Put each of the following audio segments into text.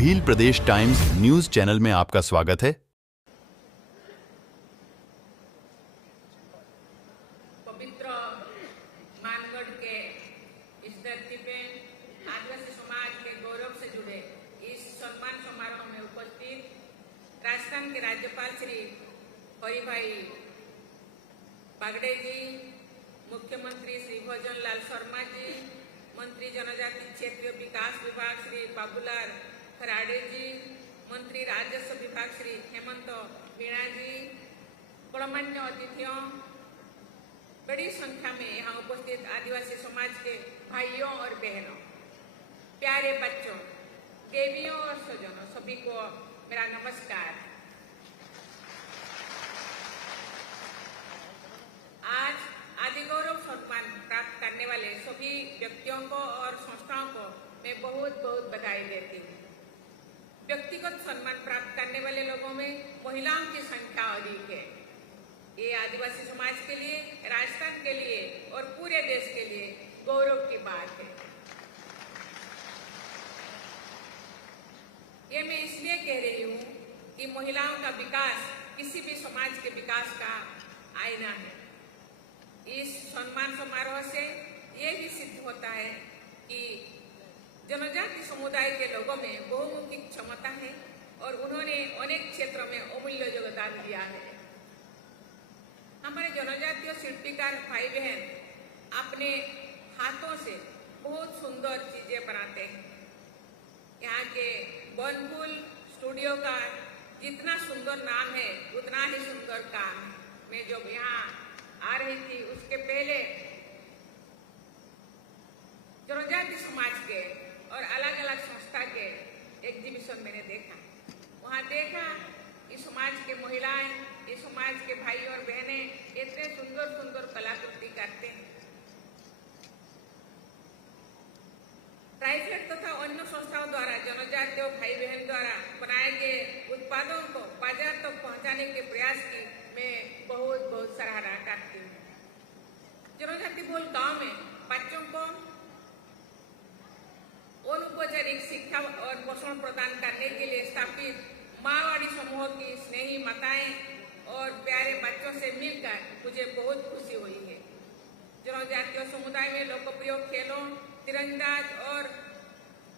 भील प्रदेश times news channel में आपका स्वागत है। पवित्र मानगढ़ के इस धरती पे आदिवासी समाज के गौरव से जुड़े इस सम्मान समारोह में उपस्थित राजस्थान के राज्यपाल श्री हरिभाई बागड़े जी, मुख्यमंत्री श्री भजन लाल शर्मा जी, मंत्री जनजाति क्षेत्रीय विकास विभाग श्री बाबूलाल खराड़े जी, मंत्री राजस्व विभाग श्री हेमंत मीणा जी, गणमान्य अतिथियों, बड़ी संख्या में यहाँ उपस्थित आदिवासी समाज के भाइयों और बहनों, प्यारे बच्चों, देवियों और स्वजनों, सभी को मेरा नमस्कार। आज आदि गौरव सम्मान प्राप्त करने वाले सभी व्यक्तियों को और संस्थाओं को मैं बहुत बहुत बधाई देती हूँ। व्यक्तिगत सम्मान प्राप्त करने वाले लोगों में महिलाओं की संख्या अधिक है। ये आदिवासी समाज के लिए, राजस्थान के लिए और पूरे देश के लिए गौरव की बात है। ये मैं इसलिए कह रही हूँ कि महिलाओं का विकास किसी भी समाज के विकास का आईना है। इस सम्मान समारोह से ये भी सिद्ध होता है कि जनजाति समुदाय के लोगों में बहुमुखी क्षमता है और उन्होंने अनेक क्षेत्रों में अमूल्य योगदान दिया है। हमारे जनजातीय शिल्पीकार भाई बहन अपने हाथों से बहुत सुंदर चीजें बनाते हैं। यहाँ के बनफूल स्टूडियो का जितना सुंदर नाम है उतना ही सुंदर काम है। मैं जब यहाँ आ रही थी उसके पहले जनजाति समाज के और अलग अलग संस्था के एग्जीबिशन मैंने देखा। वहाँ देखा इस समाज के महिलाएं, इस समाज के भाई और बहनें इतने सुंदर सुंदर कलाकृति करते हैं। प्राइवेट तथा अन्य संस्थाओं द्वारा जनजातीय भाई बहन द्वारा बनाए गए उत्पादों को बाजार तक पहुंचाने के प्रयास की मैं बहुत बहुत सराहना करती हूँ। जनजाति बोल गांव में बच्चों को अनौपचारिक शिक्षा और पोषण प्रदान करने के लिए स्थापित मारवाड़ी समूह की स्नेही माताएं और प्यारे बच्चों से मिलकर मुझे बहुत खुशी हुई है। जनजातीय समुदाय में लोकप्रिय खेलों तीरंदाज और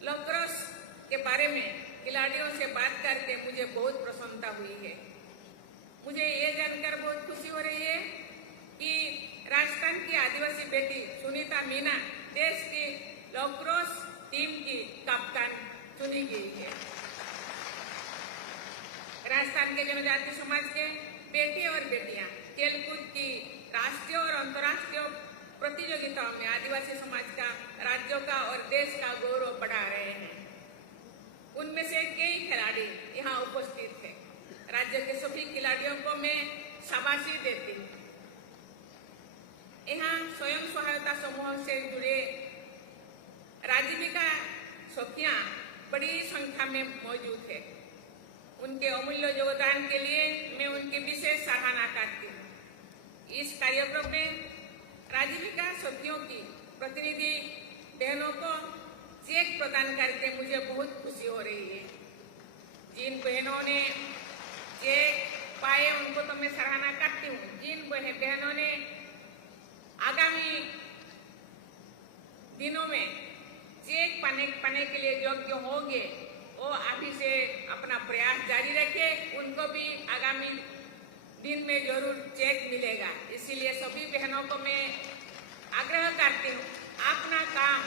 लक्रोस के बारे में खिलाड़ियों से बात करके मुझे बहुत प्रसन्नता हुई है। मुझे ये जानकर बहुत खुशी हो रही है कि राजस्थान की आदिवासी बेटी सुनीता मीना देश की लक्रोस टीम की कप्तान चुनी गई है। राजस्थान के जनजातीय समाज के बेटे और बेटियां खेलकूद की राष्ट्रीय और अंतर्राष्ट्रीय प्रतियोगिताओं में आदिवासी समाज का, राज्यों का और देश का गौरव बढ़ा रहे हैं। उनमें से कई खिलाड़ी यहाँ उपस्थित हैं। राज्य के सभी खिलाड़ियों को मैं शाबाशी देती हूँ। यहाँ स्वयं सहायता समूह से जुड़े राजीविका सखियां बड़ी संख्या में मौजूद है। उनके अमूल्य योगदान के लिए मैं उनकी विशेष सराहना करती हूँ। इस कार्यक्रम में राजीविका सखियों की प्रतिनिधि बहनों को चेक प्रदान करके मुझे बहुत खुशी हो रही है। जिन बहनों ने चेक पाए उनको तो मैं सराहना करती हूँ। जिन बहनों ने आगामी दिनों में चेक पाने के लिए योग्य होंगे वो अभी से अपना प्रयास जारी रखे, उनको भी आगामी दिन में जरूर चेक मिलेगा। इसीलिए सभी बहनों को मैं आग्रह करती हूँ अपना काम,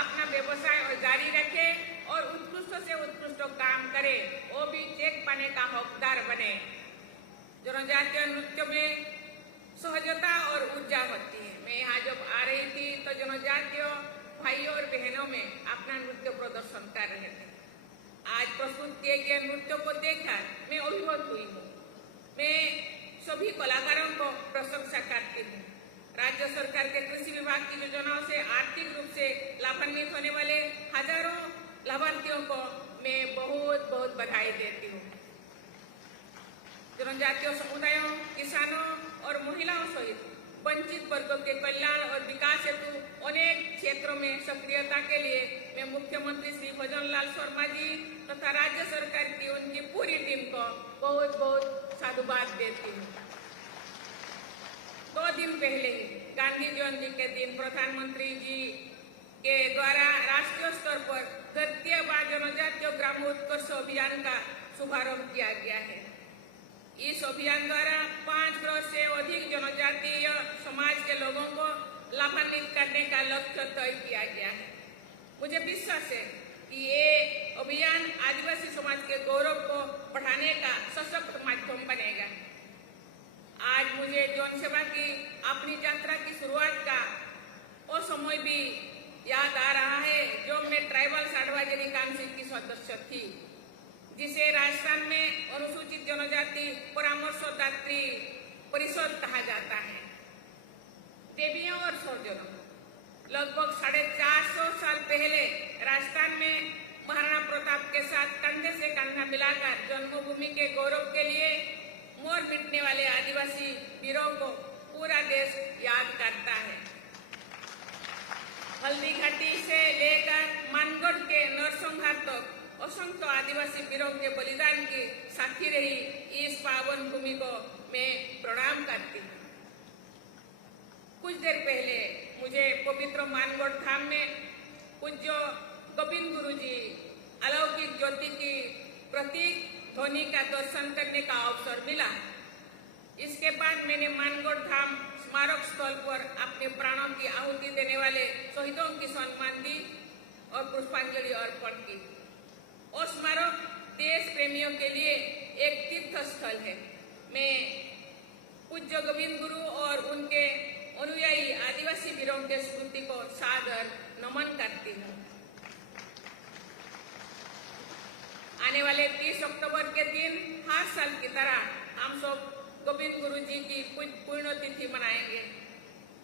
अपना व्यवसाय और जारी रखे और उत्कृष्ट से उत्कृष्ट काम करे, वो भी चेक पाने का हकदार बने। जनजातीय नृत्य में सहजता और ऊर्जा होती है। मैं यहाँ जब आ रही थी तो जनजातीय भाइयों और बहनों में अपना नृत्य प्रदर्शन कर रहे थे। आज प्रस्तुत किए गए नृत्य को देखकर मैं अभिभूत हुई हूँ। मैं सभी कलाकारों को प्रशंसा करती हूँ। राज्य सरकार के कृषि विभाग की योजनाओं से आर्थिक रूप से लाभान्वित होने वाले हजारों लाभार्थियों को मैं बहुत बहुत बधाई देती हूँ। जनजातीय समुदायों, किसानों और महिलाओं सहित वंचित वर्गों के कल्याण और विकास हेतु अनेक क्षेत्रों में सक्रियता के लिए मैं मुख्यमंत्री श्री भजनलाल शर्मा जी तथा राज्य सरकार की उनकी पूरी टीम को बहुत बहुत साधुवाद देती हूँ। 2 दिन पहले ही गांधी जयंती के दिन प्रधानमंत्री जी के द्वारा राष्ट्रीय स्तर पर तृतीय व जनजातीय ग्रामोत्कर्ष अभियान का शुभारंभ किया गया है। इस अभियान द्वारा 5 करोड़ से अधिक जनजातीय समाज के लोगों को लाभान्वित करने का लक्ष्य तय किया गया है। मुझे विश्वास है कि ये अभियान आदिवासी समाज के गौरव को बढ़ाने का सशक्त माध्यम बनेगा। आज मुझे जन सेवा की अपनी यात्रा की शुरुआत का वो समय भी याद आ रहा है जब मैं ट्राइबल एडवाइजरी काउंसिल की सदस्य थी, जिसे राजस्थान में अनुसूचित जनजाति परामर्शदात्री परिषद कहा जाता है। देवियों और स्वजनों, लगभग 450 साल पहले राजस्थान में महाराणा प्रताप के साथ कंधे से कंधा मिलाकर जन्मभूमि के गौरव के लिए मोर मिटने वाले आदिवासी वीरों को पूरा देश याद करता है। हल्दी घाटी से लेकर मानगढ़ के नरसंहार तक असंख्य आदिवासी वीरों के बलिदान की साक्षी रही इस पावन भूमि को मैं प्रणाम करती हूँ। कुछ देर पहले मुझे पवित्र मानगढ़ धाम में पूज्य गोविंद गुरु जी अलौकिक ज्योति की प्रतीक ध्वनि का दर्शन करने का अवसर मिला। इसके बाद मैंने मानगढ़ धाम स्मारक स्थल पर अपने प्राणों की आहुति देने वाले शहीदों की सम्मान दी और पुष्पांजलि अर्पण की। और स्मारक देश प्रेमियों के लिए एक तीर्थ स्थल है। मैं पूज्य गोविंद गुरु और उनके अनुयायी आदिवासी वीरों के स्मृति को सादर नमन करती हूँ। आने वाले 30 अक्टूबर के दिन हर साल की तरह हम सब गोविंद गुरु जी की पुण्यतिथि मनाएंगे।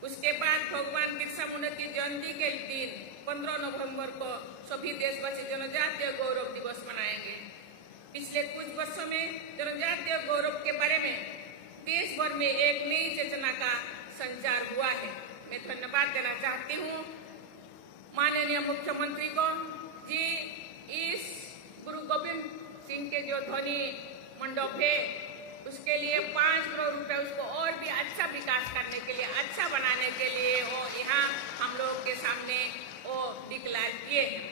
उसके बाद भगवान बिरसा मुंडा की जयंती के दिन 15 नवंबर को सभी देशवासी जनजातीय गौरव दिवस मनाएंगे। पिछले कुछ वर्षों में जनजातीय गौरव के बारे में देश भर में एक नई चेतना का संचार हुआ है। मैं धन्यवाद देना चाहती हूँ माननीय मुख्यमंत्री को जी। इस गुरु गोविंद सिंह के जो ध्वनि मंडप है उसके लिए 5 करोड़ रुपए उसको और भी अच्छा विकास करने के लिए, अच्छा बनाने के लिए वो यहाँ हम लोग के सामने वो डिक्लेयर किए हैं।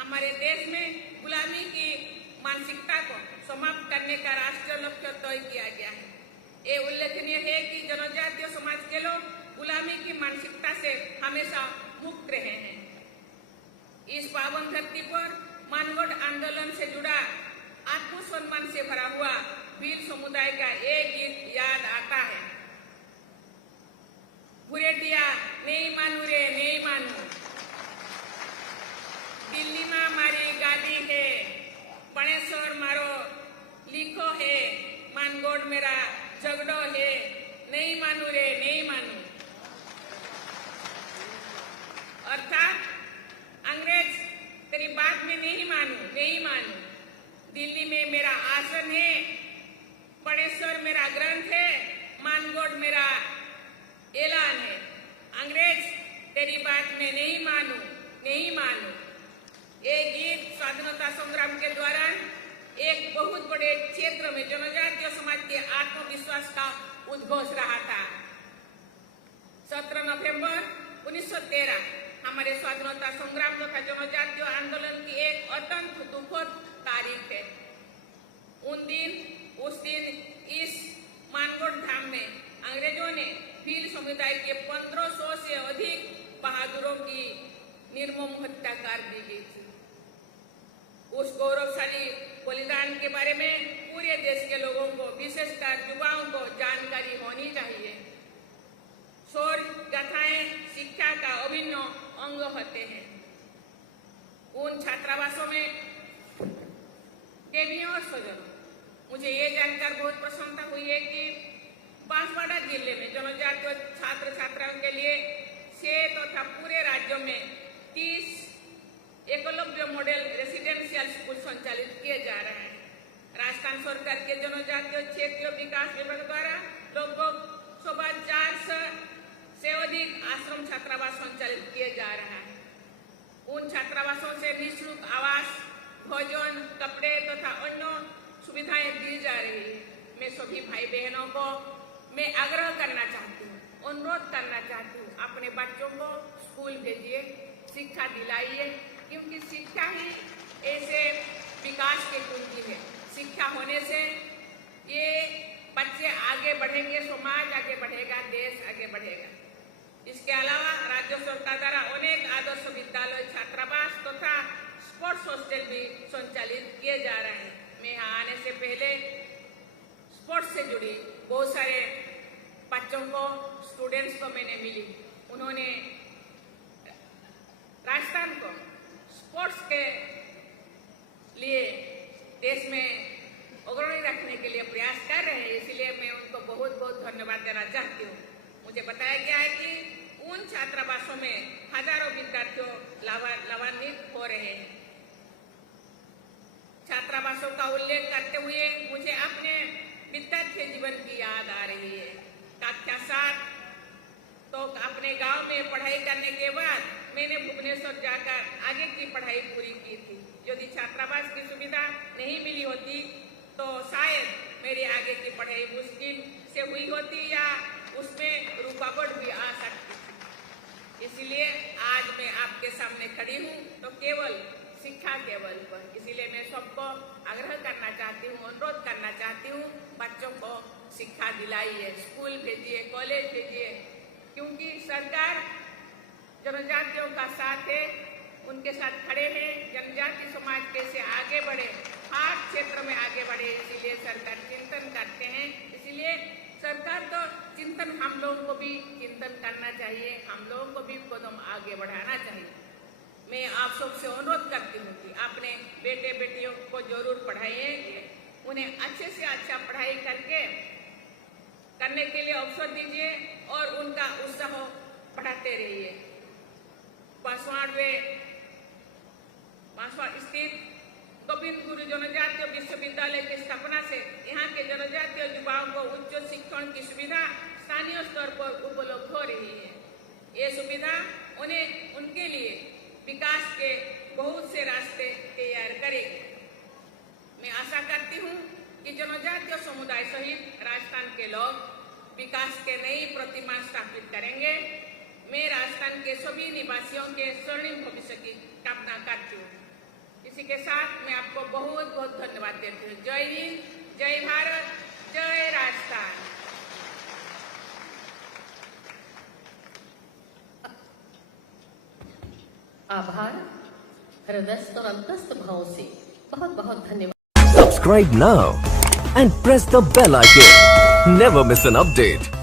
हमारे देश में गुलामी की मानसिकता को समाप्त करने का राष्ट्रीय लक्ष्य तय किया गया है। ये उल्लेखनीय है कि जनजातीय समाज के लोग गुलामी की मानसिकता से हमेशा मुक्त रहे हैं। इस पावन धरती पर मानगढ़ आंदोलन से जुड़ा आत्मसम्मान से भरा हुआ भील समुदाय का एक गीत याद आता है। भुरेटिया नहीं मानू रे नहीं मानू, दिल्ली में मारी गाड़ी है, पणेश्वर मारो लिखो है, मानगढ़ मेरा झगड़ो है, नहीं मानू रे नहीं मानू। अर्थात अंग्रेज तेरी बात में नहीं मानू नहीं मानू, दिल्ली में मेरा आसन है, पणेश्वर मेरा ग्रंथ है, मानगढ़ मेरा ऐलान है। अंग्रेज तेरी बात में नहीं मानू नहीं मानू। ये गीत स्वाधीनता संग्राम के दौरान एक बहुत बड़े क्षेत्र में जनजातीय समाज के आत्मविश्वास का उद्घोष रहा था। 17 नवंबर 1913 हमारे स्वाधीनता संग्राम तथा जनजातीय आंदोलन की एक अत्यंत दुखद तारीख है। उस दिन इस मानगढ़ धाम में अंग्रेजों ने भील समुदाय के 1500 से अधिक बहादुरों की निर्मम हत्या कर दी गई थी। उस गौरवशाली बलिदान के बारे में पूरे देश के लोगों को, विशेषकर युवाओं को जानकारी होनी चाहिए। शौर्य गाथाएं शिक्षा का अभिन्न अंग होते हैं। उन छात्रावासों में देवियों और स्वजनों, मुझे ये जानकर बहुत प्रसन्नता हुई है कि बांसवाड़ा जिले में जनजातीय छात्र छात्राओं के लिए से तथा पूरे राज्यों में 30 एकलव्य मॉडल रेसिडेंशियल स्कूल संचालित किए जा रहे हैं। राजस्थान सरकार के जनजातीय क्षेत्रीय विकास विभाग द्वारा लगभग सुबह 400 से अधिक आश्रम छात्रावास संचालित किए जा रहा है। उन छात्रावासों से निःशुल्क आवास, भोजन, कपड़े तथा अन्य सुविधाएं दी जा रही है। मैं सभी भाई बहनों को मैं आग्रह करना चाहती हूँ, अनुरोध करना चाहती हूँ, अपने बच्चों को स्कूल भेजिए, शिक्षा दिलाइए, क्योंकि शिक्षा ही ऐसे विकास की कुंजी है। शिक्षा होने से ये बच्चे आगे बढ़ेंगे, समाज आगे बढ़ेगा, देश आगे बढ़ेगा। इसके अलावा राज्य सरकार द्वारा अनेक आदर्श विद्यालय, छात्रावास तथा स्पोर्ट्स हॉस्टल भी संचालित किए जा रहे हैं। मैं यहाँ आने से पहले स्पोर्ट्स से जुड़ी बहुत सारे बच्चों को, स्टूडेंट्स को मैंने मिली। उन्होंने राजस्थान को स्पोर्ट्स के लिए देश में अग्रणी रखने के लिए प्रयास कर रहे हैं, इसलिए मैं उनको बहुत बहुत धन्यवाद देना चाहती हूँ। मुझे बताया गया है कि उन छात्रावासों में हजारों विद्यार्थियों लाभान्वित हो रहे हैं। छात्रावासों का उल्लेख करते हुए मुझे अपने विद्यार्थी जीवन की याद आ रही है। कक्षा 7 तो अपने गांव में पढ़ाई करने के बाद मैंने भुवनेश्वर जाकर आगे की पढ़ाई पूरी की थी। यदि छात्रावास की सुविधा नहीं मिली होती तो शायद मेरी आगे की पढ़ाई मुश्किल से हुई होती या उसमें रुकावट भी आ सकती थी। इसलिए आज मैं आपके सामने खड़ी हूँ तो केवल शिक्षा के बल पर। इसीलिए मैं सबको आग्रह करना चाहती हूँ, अनुरोध करना चाहती हूँ, बच्चों को शिक्षा दिलाइए, स्कूल भेजिए, कॉलेज भेजिए, क्योंकि सरकार जनजातियों का साथ है, उनके साथ खड़े हैं। जनजाति समाज कैसे आगे बढ़े, हर क्षेत्र में आगे बढ़े, इसीलिए सरकार चिंतन करते हैं। इसलिए सरकार तो चिंतन हम लोगों को भी चिंतन करना चाहिए, हम लोगों को भी कदम आगे बढ़ाना चाहिए। मैं आप सबसे अनुरोध करती हूँ कि अपने बेटे बेटियों को जरूर पढ़ाइए, उन्हें अच्छे से अच्छा पढ़ाई करने के लिए अवसर दीजिए और उनका उत्साह बढ़ाते रहिए। बांसवाड़ा स्थित गोविंद गुरु जनजातीय विश्वविद्यालय की स्थापना से यहाँ के जनजातीय युवाओं को उच्च शिक्षण की सुविधा स्थानीय स्तर पर उपलब्ध हो रही है। ये सुविधा उन्हें उनके लिए विकास के बहुत से रास्ते तैयार करेगी। मैं आशा करती हूँ कि जनजातीय समुदाय सहित राजस्थान के लोग विकास के नई प्रतिमा स्थापित करेंगे। मैं राजस्थान के सभी निवासियों के स्वर्णिम भविष्य की कामना करती हूँ। इसी के साथ मैं आपको बहुत बहुत धन्यवाद देती हूँ। जय हिंद, जय भारत, जय राजस्थान। आभार, हृदयस्थ और अंतस्थ भाव से बहुत बहुत धन्यवाद। Subscribe now and press the bell icon. Never miss an update.